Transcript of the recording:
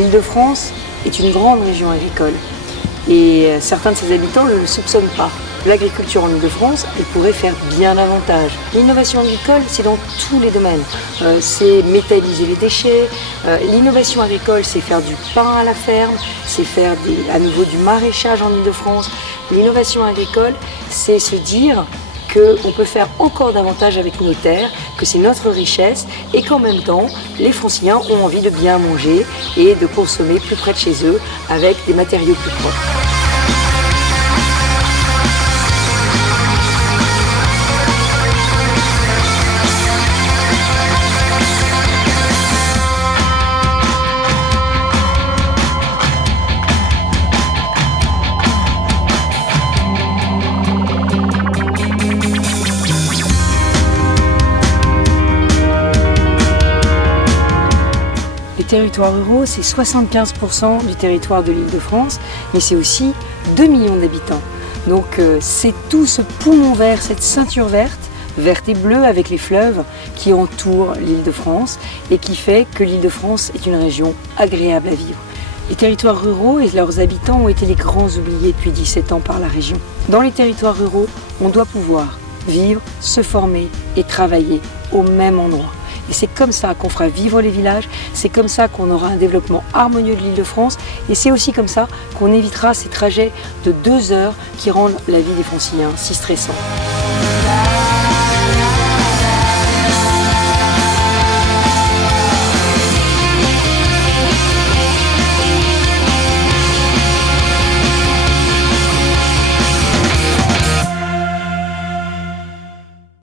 L'Île-de-France est une grande région agricole et certains de ses habitants ne le soupçonnent pas. L'agriculture en Île-de-France, elle pourrait faire bien davantage. L'innovation agricole, c'est dans tous les domaines. C'est métalliser les déchets. L'innovation agricole, c'est faire du pain à la ferme, c'est faire à nouveau du maraîchage en Île-de-France. L'innovation agricole, c'est se dire qu'on peut faire encore davantage avec nos terres, que c'est notre richesse et qu'en même temps, les Franciliens ont envie de bien manger et de consommer plus près de chez eux avec des matériaux plus propres. Les territoires ruraux, c'est 75% du territoire de l'Île-de-France, mais c'est aussi 2 millions d'habitants. Donc c'est tout ce poumon vert, cette ceinture verte et bleue avec les fleuves qui entourent l'Île-de-France et qui fait que l'Île-de-France est une région agréable à vivre. Les territoires ruraux et leurs habitants ont été les grands oubliés depuis 17 ans par la région. Dans les territoires ruraux, on doit pouvoir vivre, se former et travailler au même endroit. Et c'est comme ça qu'on fera vivre les villages, c'est comme ça qu'on aura un développement harmonieux de l'Île-de-France et c'est aussi comme ça qu'on évitera ces trajets de 2 heures qui rendent la vie des Franciliens si stressante.